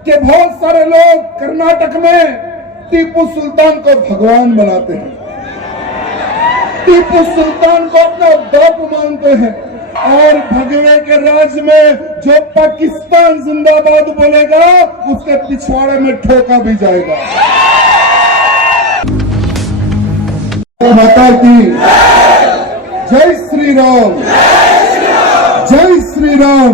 कि बहुत सारे लोग कर्नाटक में टीपू सुल्तान को भगवान बनाते हैं, टीपू सुल्तान को अपना बाप मानते हैं, और भगवे के राज में जो पाकिस्तान जिंदाबाद बोलेगा उसके पिछवाड़े में ठोका भी जाएगा। माता की जय श्री राम, जय श्री राम।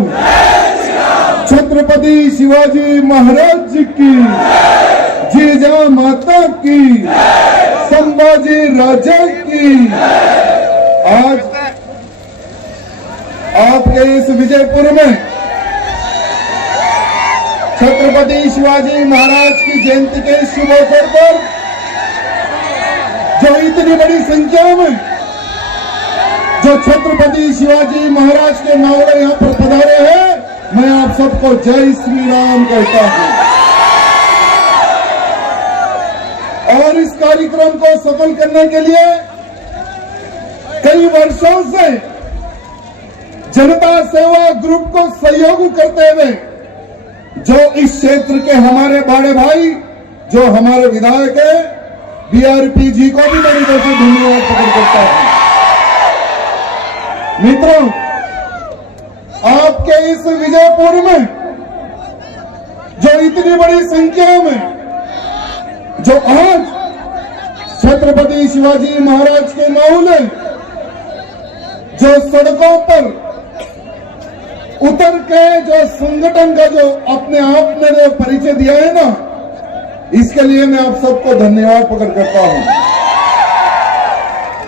छत्रपति शिवाजी महाराज जी की, जीजा माता की, संभाजी राजा की। आज आपके इस विजयपुर में छत्रपति शिवाजी महाराज की जयंती के शुभ अवसर पर जो इतनी बड़ी संख्या में जो छत्रपति शिवाजी महाराज के नावड़े यहाँ पर पधारे हैं, मैं आप सबको जय श्री राम कहता हूं। और इस कार्यक्रम को सफल करने के लिए कई वर्षों से जनता सेवा ग्रुप को सहयोग करते हुए जो इस क्षेत्र के हमारे बड़े भाई, जो हमारे विधायक है बीआरपी जी को भी मेरी तरफ से धन्यवाद प्रकट करता हूं। मित्रों, आपके इस विजयपुर में जो इतनी बड़ी संख्या में जो आज छत्रपति शिवाजी महाराज के नावले जो सड़कों पर उतर के जो संगठन का जो अपने आप में जो परिचय दिया है ना, इसके लिए मैं आप सबको धन्यवाद प्रकट करता हूं।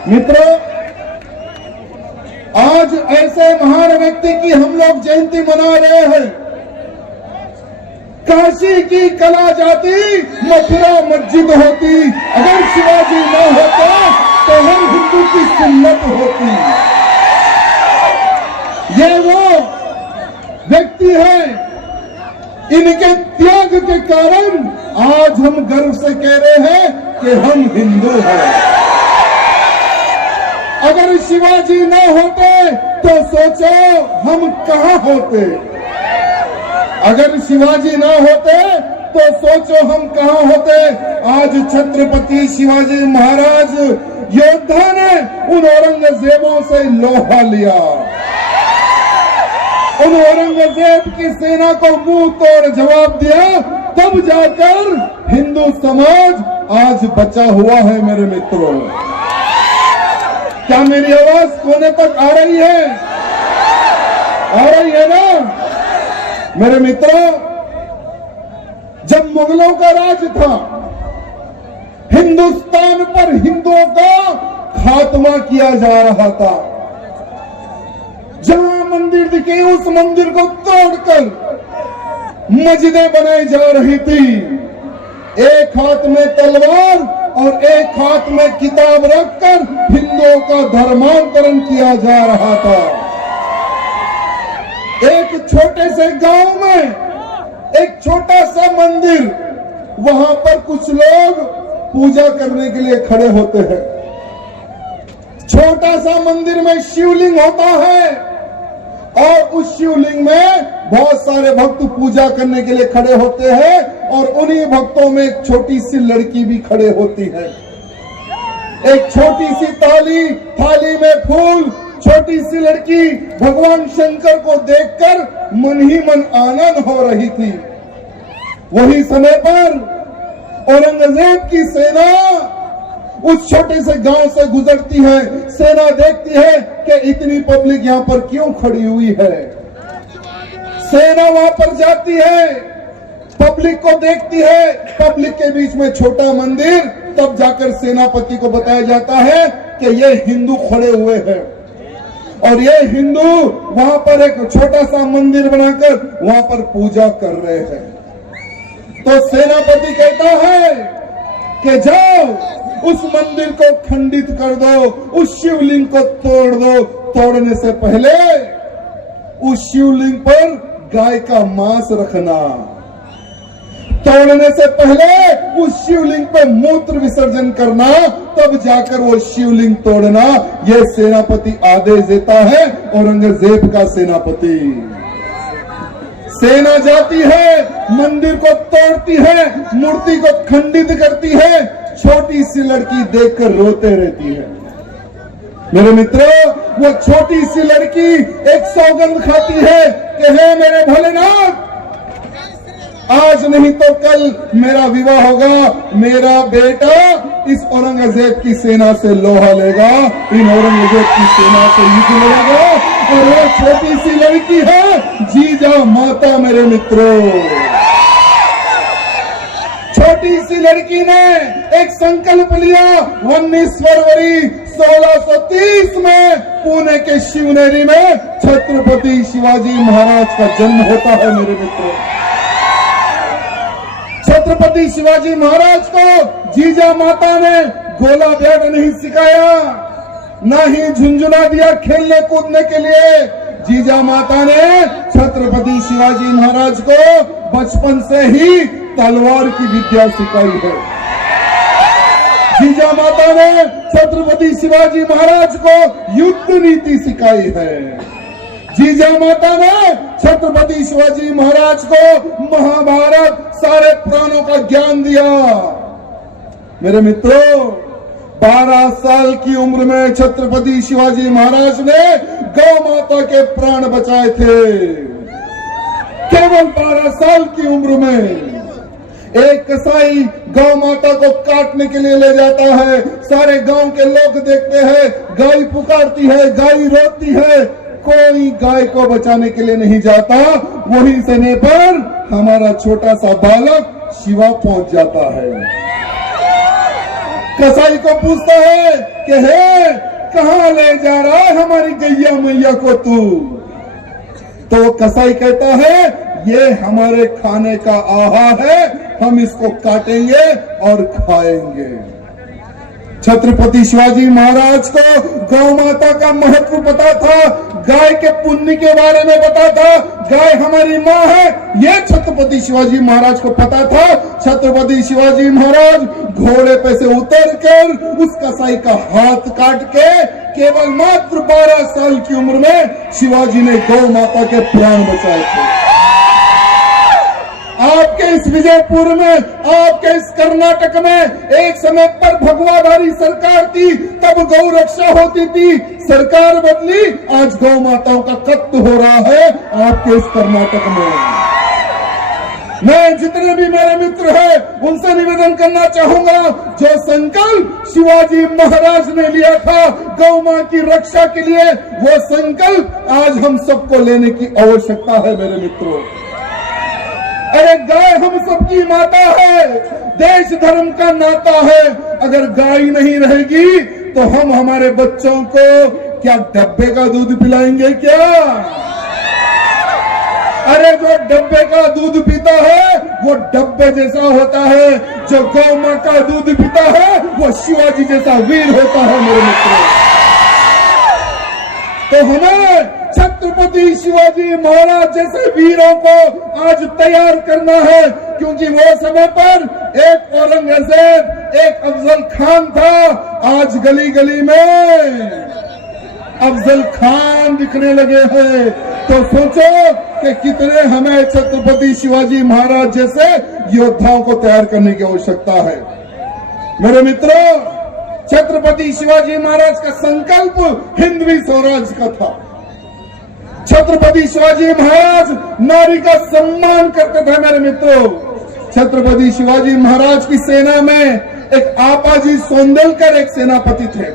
मित्रों, आज ऐसे महान व्यक्ति की हम लोग जयंती मना रहे हैं। काशी की कला जाती, मथुरा मस्जिद होती, अगर शिवाजी न होता तो हम हिंदू की सुन्नत होती। ये वो व्यक्ति है, इनके त्याग के कारण आज हम गर्व से कह रहे हैं कि हम हिंदू हैं। अगर शिवाजी न होते तो सोचो हम कहां होते। अगर शिवाजी न होते तो सोचो हम कहां होते। आज छत्रपति शिवाजी महाराज योद्धा ने उन औरंगजेबों से लोहा लिया, उन औरंगजेब की सेना को मुंह तोड़ जवाब दिया, तब जाकर हिंदू समाज आज बचा हुआ है। मेरे मित्रों, क्या मेरी आवाज कोने तक आ रही है? आ रही है ना? मेरे मित्रों, जब मुगलों का राज था, हिंदुस्तान पर हिंदुओं का खात्मा किया जा रहा था। जहां मंदिर दिखे उस मंदिर को तोड़कर मस्जिदें बनाई जा रही थी। एक हाथ में तलवार और एक हाथ में किताब रखकर हिंदुओं का धर्मांतरण किया जा रहा था। एक छोटे से गांव में एक छोटा सा मंदिर, वहां पर कुछ लोग पूजा करने के लिए खड़े होते हैं। छोटा सा मंदिर में शिवलिंग होता है और उस शिवलिंग में बहुत सारे भक्त पूजा करने के लिए खड़े होते हैं, और उन्हीं भक्तों में एक छोटी सी लड़की भी खड़े होती है। एक छोटी सी थाली में फूल, छोटी सी लड़की भगवान शंकर को देखकर मन ही मन आनंद हो रही थी। वही समय पर औरंगजेब की सेना उस छोटे से गांव से गुजरती है। सेना देखती है कि इतनी पब्लिक यहां पर क्यों खड़ी हुई है। सेना वहां पर जाती है, पब्लिक को देखती है, पब्लिक के बीच में छोटा मंदिर। तब जाकर सेनापति को बताया जाता है कि ये हिंदू खड़े हुए हैं और ये हिंदू वहां पर एक छोटा सा मंदिर बनाकर वहां पर पूजा कर रहे हैं। तो सेनापति कहता है कि जाओ उस मंदिर को खंडित कर दो, उस शिवलिंग को तोड़ दो। तोड़ने से पहले उस शिवलिंग पर गाय का मांस रखना, तोड़ने से पहले उस शिवलिंग पे मूत्र विसर्जन करना, तब जाकर वो शिवलिंग तोड़ना। ये सेनापति आदेश देता है, औरंगजेब का सेनापति। सेना जाती है, मंदिर को तोड़ती है, मूर्ति को खंडित करती है, छोटी सी लड़की देखकर रोते रहती है। मेरे मित्रों, वो छोटी सी लड़की एक सौगंध खाती है कि हे मेरे भोलेनाथ, आज नहीं तो कल मेरा विवाह होगा, मेरा बेटा इस औरंगजेब की सेना से लोहा लेगा, इन औरंगजेब की सेना से युद्ध लड़ेगा। और वो छोटी सी लड़की है जीजा माता। मेरे मित्रों, छोटी सी लड़की ने एक संकल्प लिया। 19 फरवरी 1630 में पुणे के शिवनेरी में छत्रपति शिवाजी महाराज का जन्म होता है। मेरे मित्रों, छत्रपति शिवाजी महाराज को जीजा माता ने गोला बैट नहीं सिखाया, ना ही झुंझुना दिया खेलने कूदने के लिए। जीजा माता ने छत्रपति शिवाजी महाराज को बचपन से ही तलवार की विद्या सिखाई है। जीजा माता ने छत्रपति शिवाजी महाराज को युद्ध नीति सिखाई है। जीजा माता ने छत्रपति शिवाजी महाराज को महाभारत सारे पुराणों का ज्ञान दिया। मेरे मित्रों, 12 साल की उम्र में छत्रपति शिवाजी महाराज ने गौ माता के प्राण बचाए थे। केवल 12 साल की उम्र में एक कसाई गौ माता को काटने के लिए ले जाता है। सारे गांव के लोग देखते हैं, गाय पुकारती है, गाय रोती है, कोई गाय को बचाने के लिए नहीं जाता। वही समय पर हमारा छोटा सा बालक शिवा पहुंच जाता है। कसाई को पूछता है कि हे, कहां ले जा रहा है हमारी गैया मैया को तू? तो कसाई कहता है, ये हमारे खाने का आहार है, हम इसको काटेंगे और खाएंगे। छत्रपति शिवाजी महाराज को गौ माता का महत्व पता था, गाय के पुण्य के बारे में पता था। गाय हमारी माँ है, ये छत्रपति शिवाजी महाराज को पता था। छत्रपति शिवाजी महाराज घोड़े पे से उतरकर उस कसाई का हाथ काट के केवल मात्र 12 साल की उम्र में शिवाजी ने गौ माता के प्राण बचाए थे। आपके इस विजयपुर में, आपके इस कर्नाटक में एक समय पर भगवाधारी सरकार थी, तब गौ रक्षा होती थी। सरकार बदली, आज गौ माताओं का कत्ल हो रहा है आपके इस कर्नाटक में। मैं जितने भी मेरे मित्र हैं उनसे निवेदन करना चाहूंगा, जो संकल्प शिवाजी महाराज ने लिया था गौ मां की रक्षा के लिए, वो संकल्प आज हम सबको लेने की आवश्यकता है। मेरे मित्रों, अरे गाय हम सबकी माता है, देश धर्म का नाता है। अगर गाय नहीं रहेगी तो हम हमारे बच्चों को क्या डब्बे का दूध पिलाएंगे क्या? अरे जो डब्बे का दूध पीता है वो डब्बे जैसा होता है, जो गौ मां का दूध पीता है वो शिवाजी जैसा वीर होता है। मेरे मित्रों, तो हमें छत्रपति शिवाजी महाराज जैसे वीरों को आज तैयार करना है, क्योंकि वो समय पर एक औरंगजेब, एक अफजल खान था। आज गली गली में अफजल खान दिखने लगे हैं। तो सोचो कि कितने हमें छत्रपति शिवाजी महाराज जैसे योद्धाओं को तैयार करने की आवश्यकता है। मेरे मित्रों, छत्रपति शिवाजी महाराज का संकल्प हिंदवी स्वराज का था। छत्रपति शिवाजी महाराज नारी का सम्मान करते थे। मेरे मित्रों, छत्रपति शिवाजी महाराज की सेना में एक आपाजी सोंदलकर एक सेनापति थे।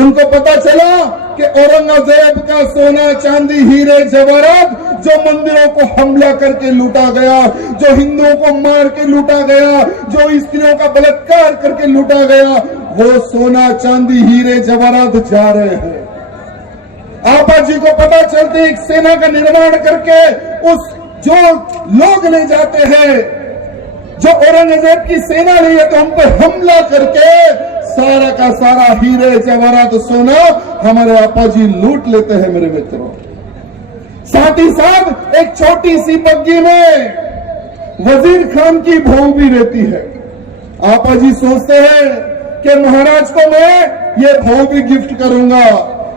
उनको पता चला कि औरंगजेब का सोना चांदी हीरे जवाहरात जो मंदिरों को हमला करके लूटा गया, जो हिंदुओं को मार के लूटा गया, जो स्त्रियों का बलात्कार करके लूटा गया, वो सोना चांदी हीरे जवाहरात जा रहे हैं। आपा जी को पता चलते एक सेना का निर्माण करके उस जो लोग ले जाते हैं, जो औरंगजेब की सेना नहीं है, तो हम पे हमला करके सारा का सारा हीरे जवाहरात सोना हमारे आपा जी लूट लेते हैं। मेरे मित्रों, साथ ही साथ एक छोटी सी बग्गी में वजीर खान की बहू भी रहती है। आपा जी सोचते हैं कि महाराज को मैं ये बहू भी गिफ्ट करूंगा,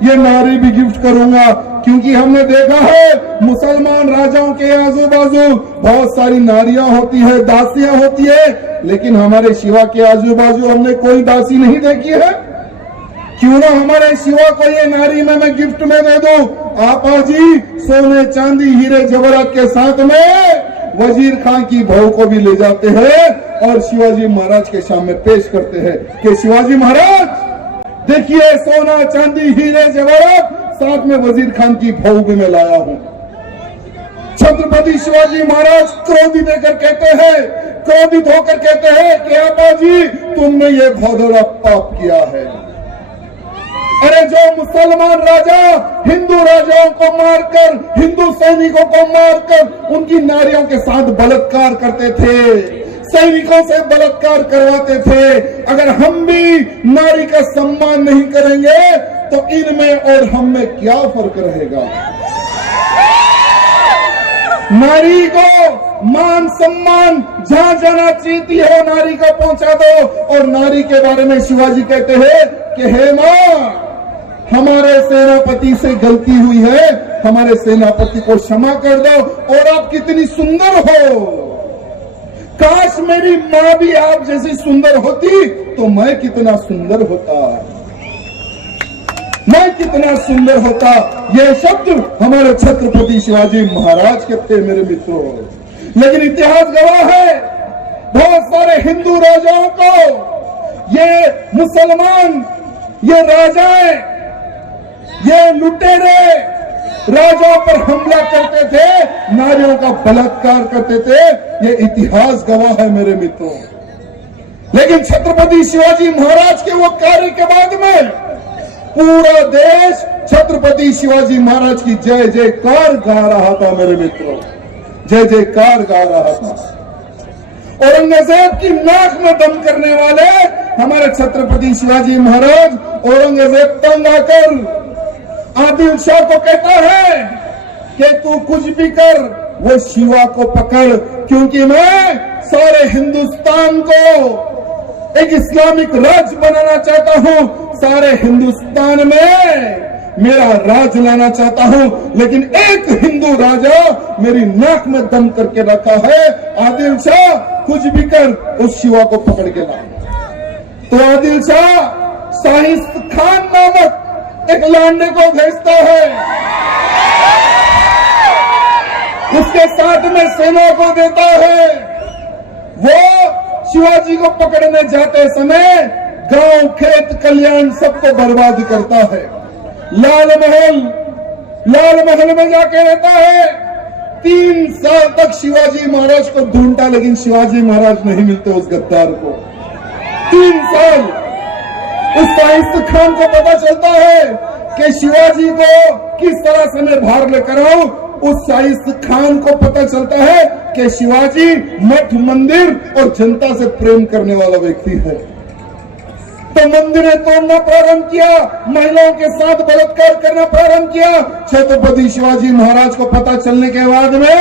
ये नारी भी गिफ्ट करूंगा, क्योंकि हमने देखा है मुसलमान राजाओं के आजू बाजू बहुत सारी नारियां होती है, दासियां होती है, लेकिन हमारे शिवा के आजू बाजू हमने कोई दासी नहीं देखी है। क्यों ना हमारे शिवा को ये नारी मैं गिफ्ट में दे दूं। आपा जी सोने चांदी हीरे जवाहरात के साथ में वजीर खान की बहू को भी ले जाते हैं और शिवाजी महाराज के सामने पेश करते हैं कि शिवाजी महाराज देखिए सोना चांदी हीरे जवाहरात, साथ में वजीर खान की बहू भी मैं लाया हूं। छत्रपति शिवाजी महाराज क्रोधित होकर कहते हैं कि आपा जी तुमने ये बहुत बड़ा पाप किया है। अरे जो मुसलमान राजा हिंदू राजाओं को मारकर, हिंदू सैनिकों को मारकर उनकी नारियों के साथ बलात्कार करते थे, सैनिकों से बलात्कार करवाते थे, अगर हम भी नारी का सम्मान नहीं करेंगे तो इनमें और हम में क्या फर्क रहेगा। नारी को मान सम्मान जहां जाना चाहती है नारी को पहुंचा दो। और नारी के बारे में शिवाजी कहते हैं कि हे मां, हमारे सेनापति से गलती हुई है, हमारे सेनापति को क्षमा कर दो। और आप कितनी सुंदर हो, काश मेरी मां भी आप जैसी सुंदर होती तो मैं कितना सुंदर होता, मैं कितना सुंदर होता। ये शब्द हमारे छत्रपति शिवाजी महाराज के थे मेरे मित्रों। लेकिन इतिहास गवाह है बहुत सारे हिंदू राजाओं को ये मुसलमान, ये राजाएं, ये लुटेरे राजाओं पर हमला करते थे, नारियों का बलात्कार करते थे। ये इतिहास गवाह है मेरे मित्रों। लेकिन छत्रपति शिवाजी महाराज के वो कार्य के बाद में पूरा देश छत्रपति शिवाजी महाराज की जय जयकार गा रहा था मेरे मित्रों, जय जयकार गा रहा था। औरंगजेब की नाक में दम करने वाले हमारे छत्रपति शिवाजी महाराज, औरंगजेब तंग आकर आदिल शाह को कहता है कि तू कुछ भी कर, वो शिवा को पकड़, क्योंकि मैं सारे हिंदुस्तान को एक इस्लामिक राज्य बनाना चाहता हूं, सारे हिंदुस्तान में मेरा राज लाना चाहता हूं। लेकिन एक हिंदू राजा मेरी नाक में दम करके रखा है, आदिल शाह कुछ भी कर, उस शिवा को पकड़ के ला। तो आदिल शाह शाहिद खान नामक एक लांडे को भेजता है, उसके साथ में सेना को देता है। वो शिवाजी को पकड़ने जाते समय गांव खेत कल्याण सबको बर्बाद करता है। लाल महल में जाके रहता है। 3 साल तक शिवाजी महाराज को ढूंढता, लेकिन शिवाजी महाराज नहीं मिलते उस गद्दार को। 3 साल उस शाहिद खान को पता चलता है कि शिवाजी को किस तरह से मैं बाहर लेकर आऊं। उस शाहिद खान को पता चलता है कि शिवाजी मठ मंदिर और जनता से प्रेम करने वाला व्यक्ति है। तो मंदिरें तोड़ना प्रारंभ किया, महिलाओं के साथ बलात्कार करना प्रारंभ किया। छत्रपति शिवाजी महाराज को पता चलने के बाद में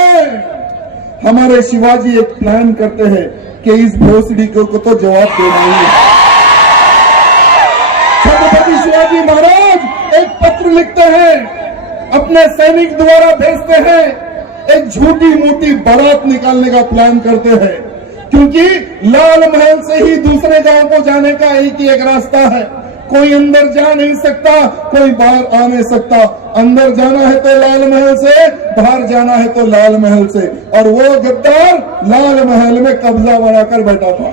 हमारे शिवाजी एक प्लान करते हैं कि इस भोसड़ी को तो जवाब देना ही है। छत्रपति शिवाजी महाराज एक पत्र लिखते हैं, अपने सैनिक द्वारा भेजते हैं, एक झूठी मूठी बारात निकालने का प्लान करते हैं, क्योंकि लाल महल से ही दूसरे गांव को जाने का एक ही एक रास्ता है। कोई अंदर जा नहीं सकता, कोई बाहर आ नहीं सकता। अंदर जाना है तो लाल महल से, बाहर जाना है तो लाल महल से। और वो गद्दार लाल महल में कब्जा बनाकर बैठा था।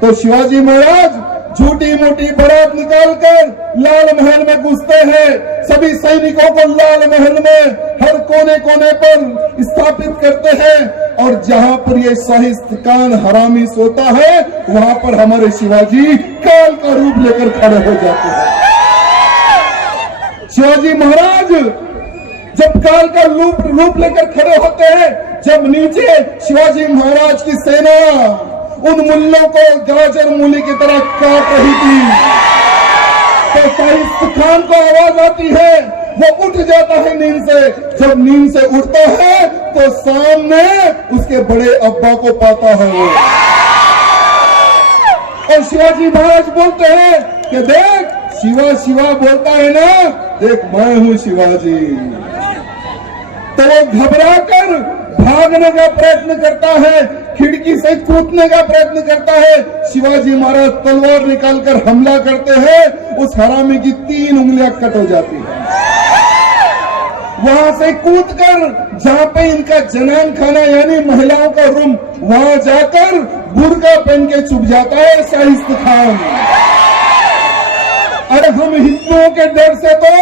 तो शिवाजी महाराज झूठी मोटी बारात निकालकर लाल महल में घुसते हैं। सभी सैनिकों को लाल महल में हर कोने कोने पर स्थापित करते हैं। और जहां पर ये शाहिद खान हरामी सोता है, वहां पर हमारे शिवाजी काल का रूप लेकर खड़े हो जाते हैं। शिवाजी महाराज जब काल का रूप लेकर खड़े होते हैं, जब नीचे शिवाजी महाराज की सेना उन मुल्लों को गाजर मूली की तरह काट रही थी, तो शाहिद खान को आवाज आती है, वो उठ जाता है नींद से। जब नींद से उठता है तो सामने उसके बड़े अब्बा को पाता है वो। और शिवाजी महाराज बोलते हैं कि देख, शिवा शिवा बोलता है ना, देख मैं हूं शिवाजी। तो वो घबरा कर भागने का प्रयत्न करता है, खिड़की से कूदने का प्रयत्न करता है। शिवाजी महाराज तलवार निकालकर हमला करते हैं, उस हरामी की 3 उंगलियां कट हो जाती है। वहां से कूदकर जहां पे इनका जनान खाना यानी महिलाओं का रूम, वहां जाकर बुर्का पहन के छुप जाता है शाहिस्त खान। अरे हम हिंदुओं के डर से तो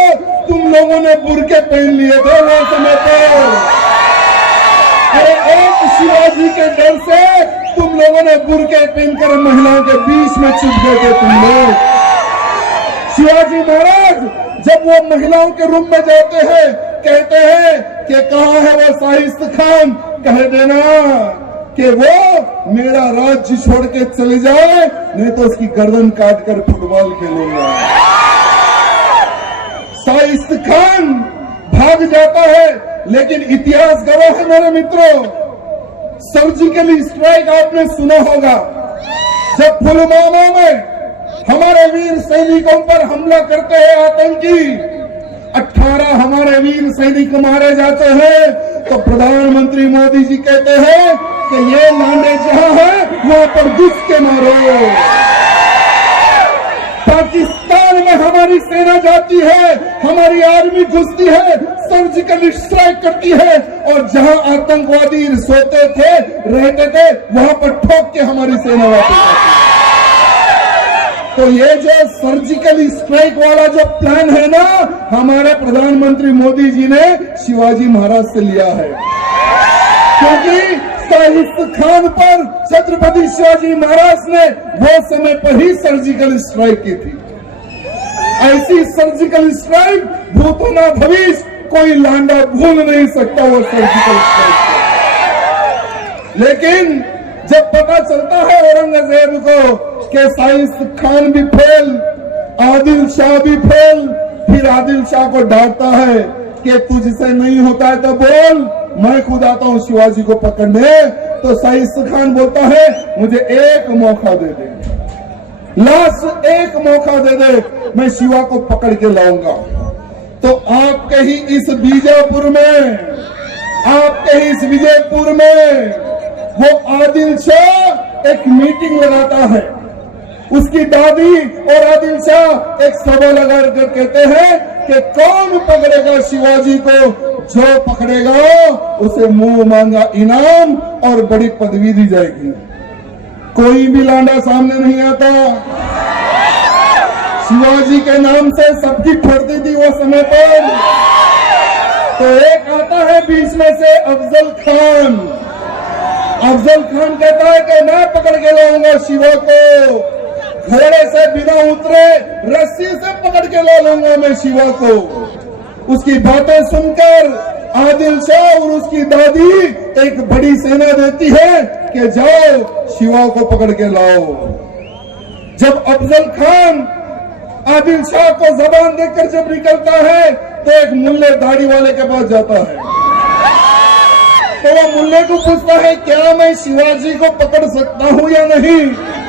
तुम लोगों ने बुर्के पहन लिए थे वो समय पर। अरे एक शिवाजी के डर से तुम लोगों ने बुर्के पहनकर महिलाओं के बीच में छुप गए थे तुम लोग। शिवाजी महाराज जब वो महिलाओं के रूम में जाते हैं, कहते हैं कि कहाँ है वो शाहिस्त खान, कह देना कि वो मेरा राज्य छोड़ के चले जाए, नहीं तो उसकी गर्दन काट कर फुटबॉल खेलूंगा। शाहिस्त खान भाग जाता है, लेकिन इतिहास गवाह है मेरे मित्रों। सर्जिकल स्ट्राइक आपने सुना होगा, जब पुलवामा में हमारे वीर सैनिकों पर हमला करते हैं आतंकी, 18 हमारे वीर सैनिक मारे जाते हैं, तो प्रधानमंत्री मोदी जी कहते हैं कि ये लांडे जहां है वहां पर घुस के मारो। पाकिस्तान में हमारी सेना जाती है, हमारी आर्मी घुसती है, सर्जिकल स्ट्राइक करती है, और जहां आतंकवादी सोते थे रहते थे वहां पर ठोक के हमारी सेना वापस आती है। तो ये जो सर्जिकल स्ट्राइक वाला जो प्लान है ना, हमारे प्रधानमंत्री मोदी जी ने शिवाजी महाराज से लिया है, क्योंकि शाहिस्त खान पर छत्रपति शिवाजी महाराज ने वो समय पर ही सर्जिकल स्ट्राइक की थी। ऐसी सर्जिकल स्ट्राइक भूतो ना भविष्य कोई लांडा भूल नहीं सकता वो सर्जिकल स्ट्राइक। लेकिन जब पता चलता है औरंगजेब को कि शाहिस्त खान भी फेल, आदिल शाह भी फेल, फिर आदिल शाह को डांटता है कि तुझसे नहीं होता है तो बोल, मैं खुद आता हूं शिवाजी को पकड़ने। तो शाहिस्त खान बोलता है मुझे एक मौका दे दे, लास्ट एक मौका दे दे, मैं शिवा को पकड़ के लाऊंगा। तो आपके ही इस बीजापुर में, आपके ही इस विजयपुर में वो आदिल शाह एक मीटिंग लगाता है। उसकी दादी और आदिल शाह एक सभा लगा कर कहते हैं कि कौन पकड़ेगा शिवाजी को, जो पकड़ेगा उसे मुंह मांगा इनाम और बड़ी पदवी दी जाएगी। कोई भी लांडा सामने नहीं आता। शिवाजी के नाम से सबकी फटती थी वो समय पर। तो एक आता है बीच में से अफजल खान। अफजल खान कहता है कि मैं पकड़ के लाऊंगा शिवा को, घोड़े से बिना उतरे रस्सी से पकड़ के ला लूंगा मैं शिवा को। उसकी बातें सुनकर आदिल शाह और उसकी दादी एक बड़ी सेना देती है कि जाओ शिवा को पकड़ के लाओ। जब अफजल खान आदिल शाह को जबान देकर जब निकलता है तो एक मुल्ले दाढ़ी वाले के पास जाता है। तो वो मुल्ले को पूछता है क्या मैं शिवाजी को पकड़ सकता हूं या नहीं,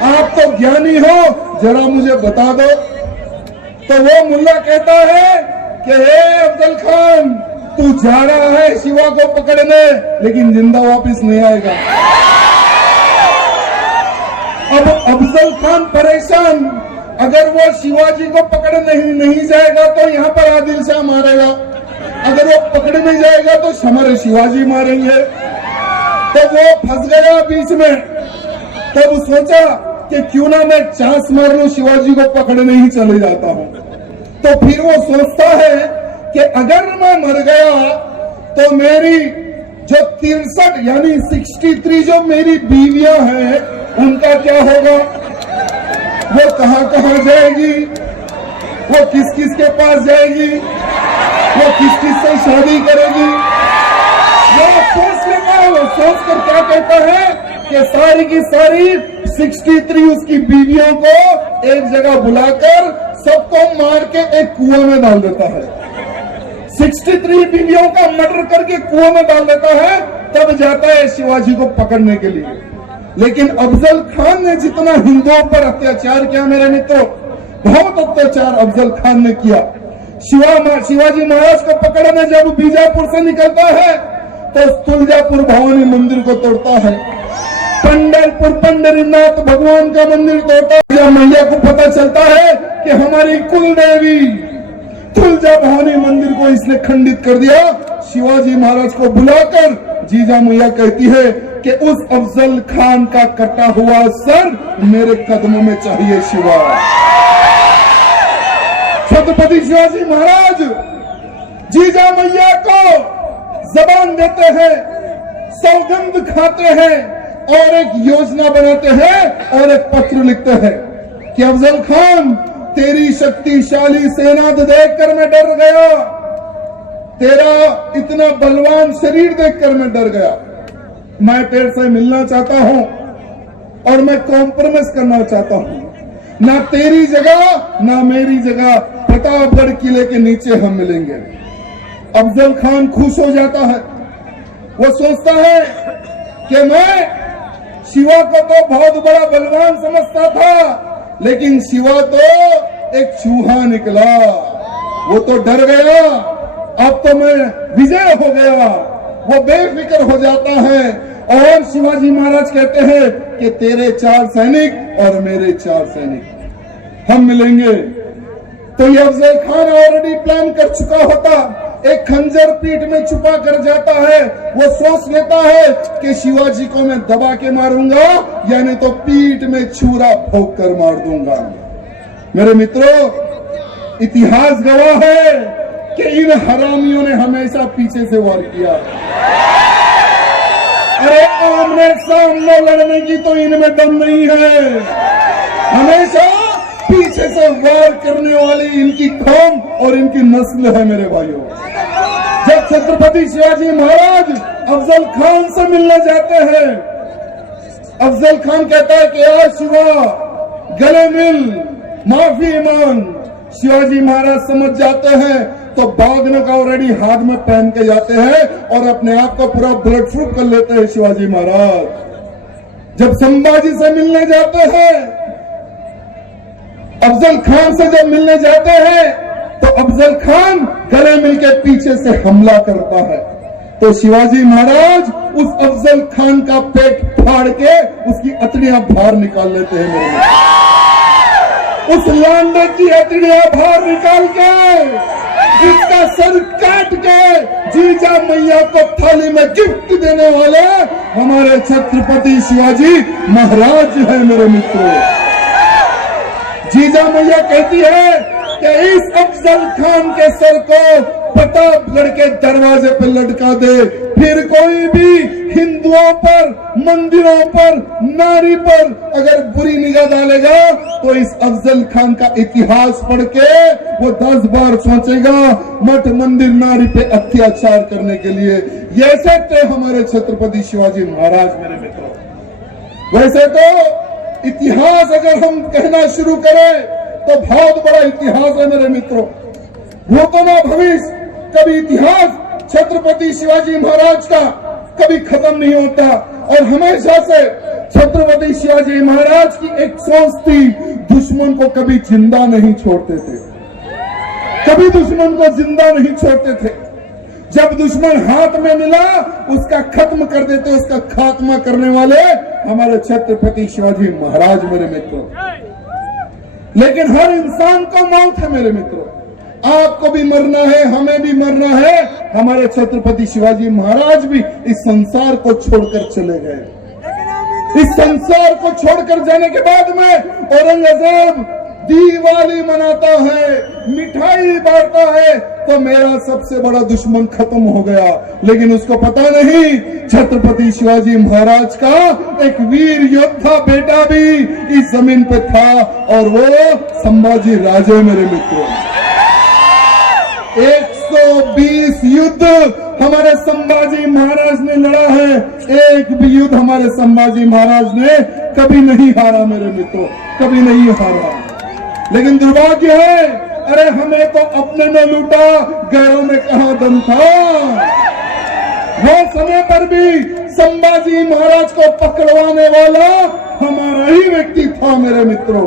आप तो ज्ञानी हो, जरा मुझे बता दो। तो वो मुल्ला कहता है कि हे अफजल खान, तू जा रहा है शिवा को पकड़ने, लेकिन जिंदा वापस नहीं आएगा। अब अफजल खान परेशान, अगर वो शिवाजी को पकड़ने नहीं जाएगा तो यहाँ पर आदिल शाह मारेगा, अगर वो पकड़ने जाएगा तो हमारे शिवाजी मारेंगे। तो वो फंस गया बीच में। तब तो सोचा कि क्यों ना मैं चांस मार लूं, शिवाजी को पकड़ने ही चले जाता हूं। तो फिर वो सोचता है कि अगर मैं मर गया तो मेरी जो 63 यानी 63 जो मेरी बीवियां हैं उनका क्या होगा, वो कहां कहां जाएगी, वो किस किस के पास जाएगी, वो किस किस से शादी करेगी। वो सोच लेता है, वो सोच कर क्या कहता है कि सारी की सारी 63 उसकी बीवियों को एक जगह बुलाकर सबको मार के एक कुआं में डाल देता है। 63 बीवियों का मर्डर करके कुआं में डाल देता है, तब जाता है शिवाजी को पकड़ने के लिए। लेकिन अफजल खान ने जितना हिंदुओं पर अत्याचार किया मेरे मित्रों, बहुत अत्याचार अफजल खान ने किया। शिवाजी महाराज को पकड़ने जब बीजापुर से निकलता है तो तुलजापुर भवानी मंदिर को तोड़ता है, पंढरपुर पंढरीनाथ भगवान का मंदिर तोड़ता है। जब मैया को पता चलता है कि हमारी कुल देवी तुलजा भवानी मंदिर को इसने खंडित कर दिया, शिवाजी महाराज को बुलाकर जीजा मैया कहती है कि उस अफजल खान का कटा हुआ सर मेरे कदमों में चाहिए शिवा। छत्रपति शिवाजी महाराज जीजा मैया को जबान देते हैं, सौगंध खाते हैं और एक योजना बनाते हैं और एक पत्र लिखते हैं कि अफजल खान तेरी शक्तिशाली सेना देखकर मैं डर गया, तेरा इतना बलवान शरीर देखकर मैं डर गया, मैं तेरे से मिलना चाहता हूं और मैं कॉम्प्रोमाइज करना चाहता हूं, ना तेरी जगह ना मेरी जगह प्रतापगढ़ किले के नीचे हम मिलेंगे। अफजल खान खुश हो जाता है, वो सोचता है कि मैं शिवा को तो बहुत बड़ा बलवान समझता था, लेकिन शिवा तो एक चूहा निकला, वो तो डर गया, अब तो मैं विजय हो गया। वो बेफिक्र हो जाता है और शिवाजी महाराज कहते हैं कि तेरे 4 सैनिक और मेरे 4 सैनिक हम मिलेंगे। तो ये अफजल खान ऑलरेडी प्लान कर चुका होता, एक खंजर पीठ में छुपा कर जाता है, वो सोच लेता है कि शिवाजी को मैं दबा के मारूंगा यानी तो पीठ में छुरा भोंक कर मार दूंगा। मेरे मित्रों, इतिहास गवाह है कि इन हरामियों ने हमेशा पीछे से वार किया। अरे आमने सामने लड़ने की तो इनमें दम नहीं है, हमेशा पीछे से वार करने वाली इनकी कौम और इनकी नस्ल है। मेरे भाइयों, जब छत्रपति शिवाजी महाराज अफजल खान से मिलने जाते हैं, अफजल खान कहता है कि आ शिवा गले मिल, माफी मांग। शिवाजी महाराज समझ जाते हैं तो बागन का ऑलरेडी हाथ में पहन के जाते हैं और अपने आप को पूरा ब्लड प्रूफ कर लेते हैं शिवाजी महाराज। जब संभाजी से मिलने जाते हैं, अफजल खान से जब मिलने जाते हैं तो अफजल खान गले मिलके पीछे से हमला करता है, तो शिवाजी महाराज उस अफजल खान का पेट फाड़ के उसकी अतड़ियां बाहर निकाल लेते हैं। मेरे उस लांडे की हथेलियां बाहर निकाल के उसका सर काट के जीजा मैया को थाली में गिफ्ट देने वाले हमारे छत्रपति शिवाजी महाराज है। मेरे मित्रों, जीजा मैया कहती है कि इस अफजल खान के सर को प्रतापगढ़ के दरवाजे पर लटका दे, फिर कोई भी हिंदुओं पर, मंदिरों पर, नारी पर अगर बुरी निगाह डालेगा तो इस अफजल खान का इतिहास पढ़ के वो 10 बार सोचेगा मठ मंदिर नारी पे अत्याचार करने के लिए। ऐसे थे हमारे छत्रपति शिवाजी महाराज। मेरे मित्रों, वैसे तो इतिहास अगर हम कहना शुरू करें तो बहुत बड़ा इतिहास है। मेरे मित्रों, भूतो न भविष्य, कभी इतिहास छत्रपति शिवाजी महाराज का कभी खत्म नहीं होता और हमेशा से छत्रपति शिवाजी महाराज की एक सोच थी, दुश्मन को कभी जिंदा नहीं छोड़ते थे, कभी दुश्मन को जिंदा नहीं छोड़ते थे। जब दुश्मन हाथ में मिला उसका खत्म कर देते, उसका खात्मा करने वाले हमारे छत्रपति शिवाजी महाराज। मेरे मित्रों, लेकिन हर इंसान को मौत है। मेरे मित्रों, आपको भी मरना है, हमें भी मरना है। हमारे छत्रपति शिवाजी महाराज भी इस संसार को छोड़कर चले गए। इस संसार को छोड़कर जाने के बाद में औरंगजेब दिवाली मनाता है, मिठाई बांटता है, तो मेरा सबसे बड़ा दुश्मन खत्म हो गया। लेकिन उसको पता नहीं छत्रपति शिवाजी महाराज का एक वीर योद्धा बेटा भी इस जमीन पे था और वो संभाजी राजे। मेरे मित्रों, 120 युद्ध हमारे संभाजी महाराज ने लड़ा है, एक भी युद्ध हमारे संभाजी महाराज ने कभी नहीं हारा। मेरे मित्रों, कभी नहीं हारा। लेकिन दुर्भाग्य है, अरे हमें तो अपने में लूटा, गैरों में कहां दम था। वो समय पर भी संभाजी महाराज को पकड़वाने वाला हमारा ही व्यक्ति था। मेरे मित्रों,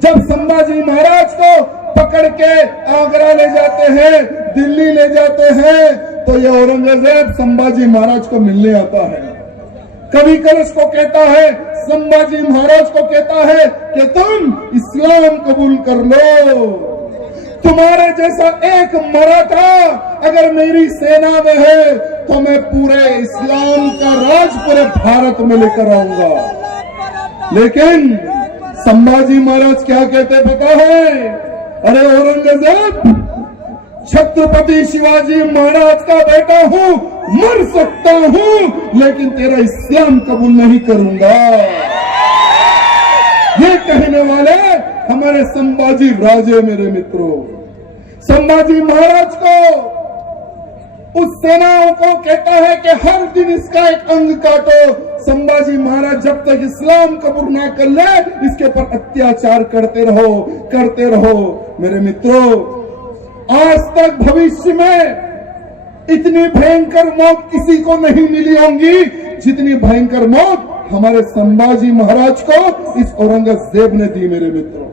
जब संभाजी महाराज को पकड़ के आगरा ले जाते हैं, दिल्ली ले जाते हैं, तो ये औरंगजेब संभाजी महाराज को मिलने आता है। कवि कलश को कहता है, संभाजी महाराज को कहता है कि तुम इस्लाम कबूल कर लो। तुम्हारे जैसा एक मराठा अगर मेरी सेना में है तो मैं पूरे इस्लाम का राज पूरे भारत में लेकर आऊंगा। लेकिन संभाजी महाराज क्या कहते पता है? अरे औरंगजेब, छत्रपति शिवाजी महाराज का बेटा हूं, मर सकता हूं, लेकिन तेरा इस्लाम कबूल नहीं करूंगा। ये कहने वाले हमारे संभाजी राजे, मेरे मित्रों। संभाजी महाराज को उस सेनाओं को कहता है कि हर दिन इसका एक अंग काटो। संभाजी महाराज जब तक इस्लाम कबूल ना कर ले, इसके ऊपर अत्याचार करते रहो। मेरे मित्रों, आज तक भविष्य में इतनी भयंकर मौत किसी को नहीं मिली होंगी जितनी भयंकर मौत हमारे संभाजी महाराज को इस औरंगजेब ने दी। मेरे मित्रों,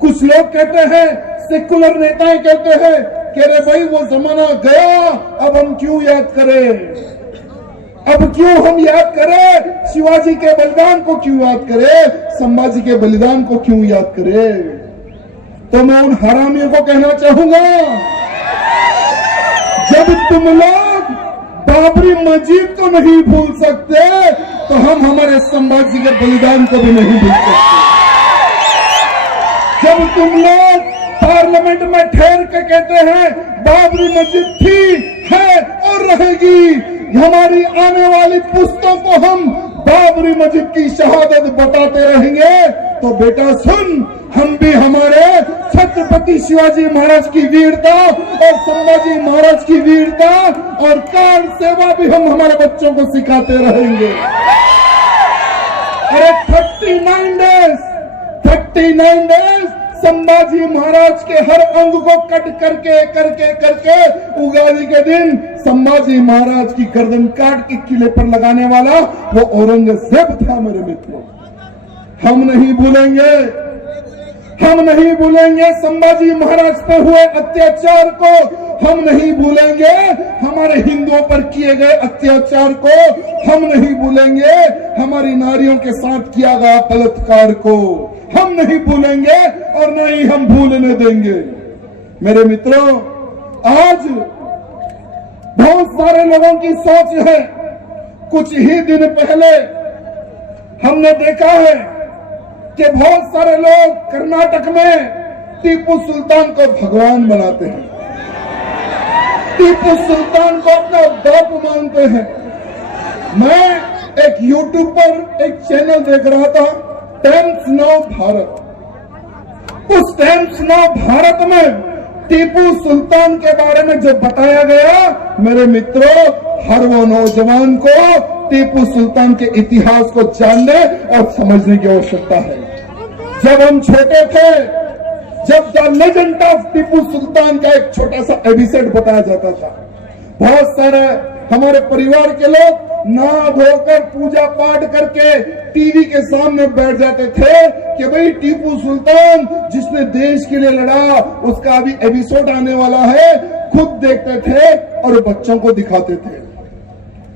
कुछ लोग कहते हैं, सेकुलर नेताएं कहते हैं कि अरे भाई वो जमाना गया, अब हम क्यों याद करें, अब क्यों हम याद करें, शिवाजी के बलिदान को क्यों याद करें, संभाजी के बलिदान को क्यों याद करें। तो मैं उन हरामियों को कहना चाहूंगा, जब तुम लोग बाबरी मस्जिद को नहीं भूल सकते तो हम हमारे संभाजी के बलिदान को भी नहीं भूल सकते। जब तुम लोग पार्लियामेंट में ठहर के कहते हैं बाबरी मस्जिद थी, है और रहेगी, हमारी आने वाली पुश्तों को हम बाबरी मस्जिद की शहादत बताते रहेंगे, तो बेटा सुन, हम भी हमारे छत्रपति शिवाजी महाराज की वीरता और संभाजी महाराज की वीरता और कार सेवा भी हम हमारे बच्चों को सिखाते रहेंगे। अरे 39 डेज संभाजी महाराज के हर अंग को कट करके उगादी के दिन संभाजी महाराज की गर्दन काट के किले पर लगाने वाला वो औरंगजेब था। मेरे मित्रों, हम नहीं भूलेंगे संभाजी महाराज पर हुए अत्याचार को, हम नहीं भूलेंगे हमारे हिंदुओं पर किए गए अत्याचार को, हम नहीं भूलेंगे हमारी नारियों के साथ किया गया बलात्कार को, हम नहीं भूलेंगे और न ही हम भूलने देंगे। मेरे मित्रों, आज बहुत सारे लोगों की सोच है, कुछ ही दिन पहले हमने देखा है कि बहुत सारे लोग कर्नाटक में टीपू सुल्तान को भगवान बनाते हैं, टीपू सुल्तान को अपना बाप मानते हैं। मैं एक यूट्यूब पर एक चैनल देख रहा था, टाइम्स नाउ भारत। उस टाइम्स नाउ भारत में टीपू सुल्तान के बारे में जो बताया गया, मेरे मित्रों, हर वो नौजवान को टीपू सुल्तान के इतिहास को जानने और समझने की आवश्यकता है। जब हम छोटे थे, जब the legend of Tipu Sultan का एक छोटा सा एपिसोड बताया जाता था, बहुत सारे हमारे परिवार के लोग नहा धोकर पूजा पाठ करके टीवी के सामने बैठ जाते थे कि भाई टीपू सुल्तान जिसने देश के लिए लड़ा, उसका अभी एपिसोड आने वाला है, खुद देखते थे और बच्चों को दिखाते थे,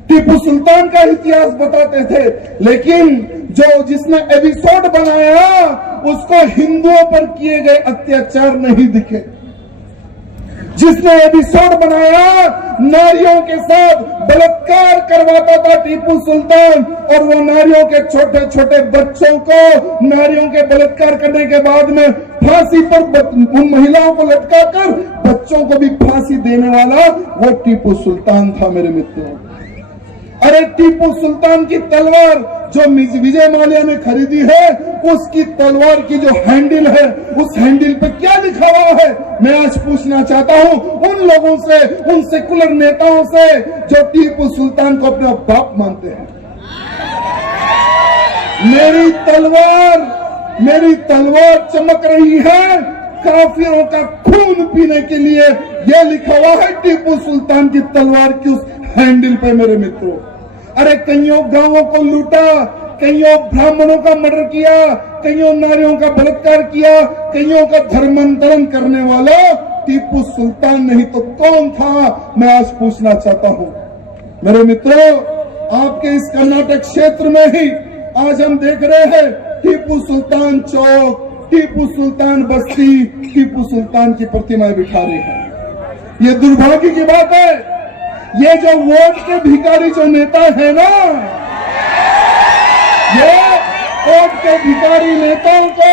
टीपू सुल्तान का इतिहास बताते थे। लेकिन जो जिसने एपिसोड बनाया उसको हिंदुओं पर किए गए अत्याचार नहीं दिखे। जिसने एपिसोड बनाया नारियों के साथ बलात्कार करवाता था टीपू सुल्तान, और वो नारियों के छोटे छोटे बच्चों को नारियों के बलात्कार करने के बाद में फांसी पर उन महिलाओं को लटकाकर बच्चों को भी फांसी देने वाला वो टीपू सुल्तान था। मेरे मित्रों, अरे टीपू सुल्तान की तलवार जो विजय माल्या ने खरीदी है, उसकी तलवार की जो हैंडल है, उस हैंडल पे क्या लिखा हुआ है, मैं आज पूछना चाहता हूं उन लोगों से, उन सेकुलर नेताओं से जो टीपू सुल्तान को अपना बाप मानते हैं। मेरी तलवार चमक रही है काफिरों का खून पीने के लिए, यह लिखा हुआ है टीपू सुल्तान की तलवार की उस हैंडल पे। मेरे मित्रों, अरे कईयों गांवों को लूटा, कईयों ब्राह्मणों का मर्डर किया, कईयों नारियों का बलात्कार किया, कईयों का धर्मांतरण करने वाला टीपू सुल्तान नहीं तो कौन था, मैं आज पूछना चाहता हूं। मेरे मित्रों, आपके इस कर्नाटक क्षेत्र में ही आज हम देख रहे हैं टीपू सुल्तान चौक, टीपू सुल्तान बस्ती, टीपू सुल्तान की प्रतिमाएं बिठा रही हैं। ये दुर्भाग्य की बात है। ये जो वोट के भिखारी जो नेता है ना, ये वोट के भिखारी नेताओं को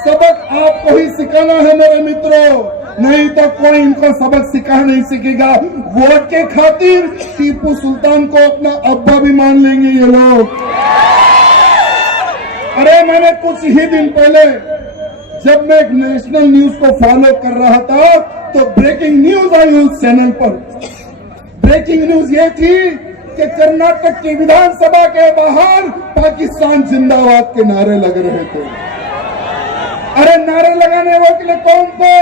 सबक आपको ही सिखाना है मेरे मित्रों, नहीं तो कोई इनको सबक सिखा नहीं सकेगा। वोट के खातिर टीपू सुल्तान को अपना अब्बा भी मान लेंगे ये लोग। अरे मैंने कुछ ही दिन पहले जब मैं एक नेशनल न्यूज को फॉलो कर रहा था तो ब्रेकिंग न्यूज आई उस चैनल पर। ब्रेकिंग न्यूज ये थी कि कर्नाटक की विधानसभा के बाहर पाकिस्तान जिंदाबाद के नारे लग रहे थे। अरे नारे लगाने वाले कौन थे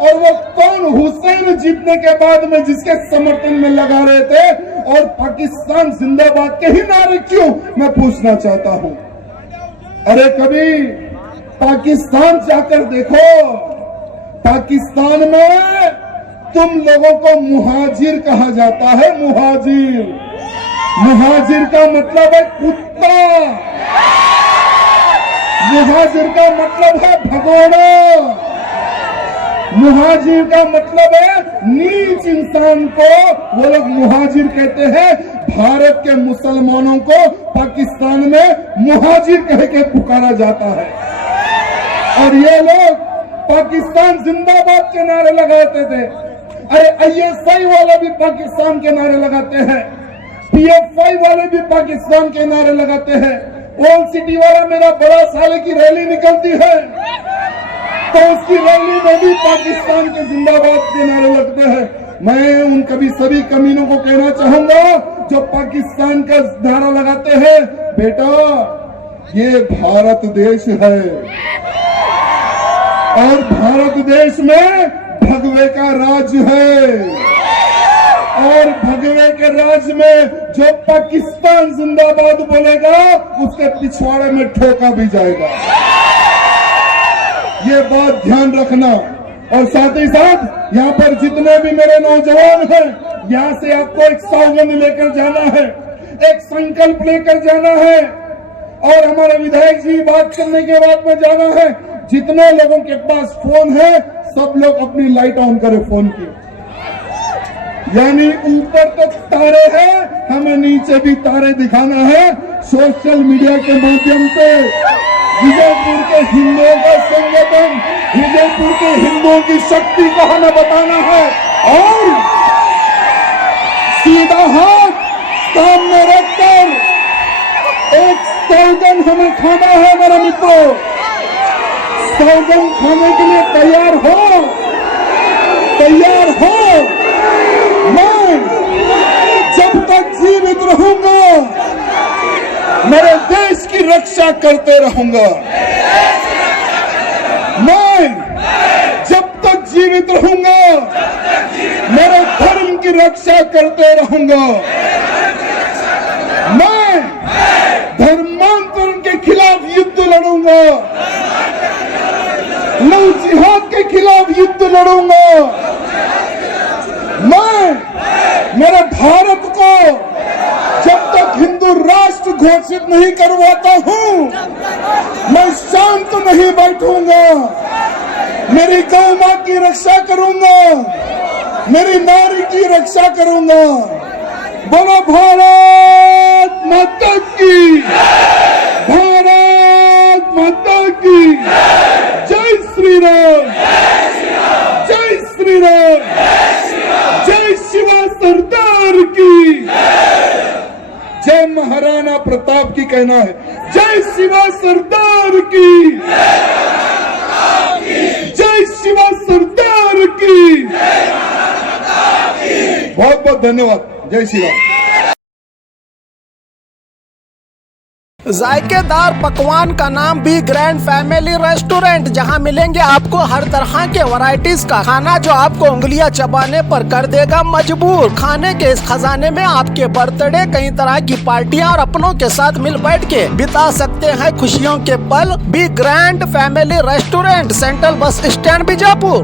और वो कौन हुसैन जीतने के बाद में जिसके समर्थन में लगा रहे थे, और पाकिस्तान जिंदाबाद के ही नारे क्यों, मैं पूछना चाहता हूं। अरे कभी पाकिस्तान जाकर देखो, पाकिस्तान में तुम लोगों को मुहाजिर कहा जाता है। मुहाजिर, मुहाजिर का मतलब है कुत्ता, मुहाजिर का मतलब है भगोड़ा, मुहाजिर का मतलब है नीच इंसान को वो लोग मुहाजिर कहते हैं। भारत के मुसलमानों को पाकिस्तान में मुहाजिर कह के पुकारा जाता है, और ये लोग पाकिस्तान जिंदाबाद के नारे लगाते थे। अरे ISI वाले भी पाकिस्तान के नारे लगाते हैं, PFI वाले भी पाकिस्तान के नारे लगाते हैं। ओल्ड सिटी वाला मेरा बड़ा साले की रैली निकलती है तो उसकी रैली में भी पाकिस्तान के जिंदाबाद के नारे लगते हैं। मैं उन कभी सभी कमीनों को कहना चाहूंगा जो पाकिस्तान का नारा लगाते हैं, बेटा ये भारत देश है और भारत देश में भगवे का राज है, और भगवे के राज में जो पाकिस्तान जिंदाबाद बोलेगा उसके पिछवाड़े में ठोका भी जाएगा। ये बात ध्यान रखना। और साथ ही साथ यहाँ पर जितने भी मेरे नौजवान हैं, यहाँ से आपको एक सौगंध लेकर जाना है, एक संकल्प लेकर जाना है, और हमारे विधायक जी बात करने के बाद में जाना है। जितने लोगों के पास फोन है सब लोग अपनी लाइट ऑन करें फोन की, यानी ऊपर तो तारे हैं, हमें नीचे भी तारे दिखाना है। सोशल मीडिया के माध्यम से विजयपुर के हिंदुओं का संगठन, विजयपुर के हिंदुओं की शक्ति को हमें बताना है, और सीधा हाथ सामने रखकर एक सौगंध हमें खाना है मेरे मित्रों। सौगंध खाने के लिए तैयार हो, तैयार हो। मैं जब तक जीवित रहूंगा मेरे देश की रक्षा करते रहूंगा। मैं जब तक जीवित रहूंगा मेरे धर्म की रक्षा करते रहूंगा। मैं धर्मांतरण के खिलाफ युद्ध लड़ूंगा, लव जिहाद के खिलाफ युद्ध लड़ूंगा। मैं मेरे भारत को जब तक हिंदू राष्ट्र घोषित नहीं करवाता हूं मैं शांत नहीं बैठूंगा। मेरी गौ मां की रक्षा करूंगा, मेरी नारी की रक्षा करूंगा। बोलो भारत माता की, भारत माता की जय श्री राम, जय श्री राम, जय शिवा सरदार की, जय महाराणा प्रताप की कहना है, जय शिवा सरदार की, जय शिवा सरदार की। बहुत बहुत धन्यवाद। जय श्री राम। जायकेदार पकवान का नाम भी ग्रैंड फैमिली रेस्टोरेंट, जहां मिलेंगे आपको हर तरह के वैरायटीज का खाना जो आपको उंगलियां चबाने पर कर देगा मजबूर। खाने के इस खजाने में आपके बर्थडे, कई तरह की पार्टियां और अपनों के साथ मिल बैठ के बिता सकते हैं खुशियों के पल। B grand family restaurant, central bus stand Bijapur.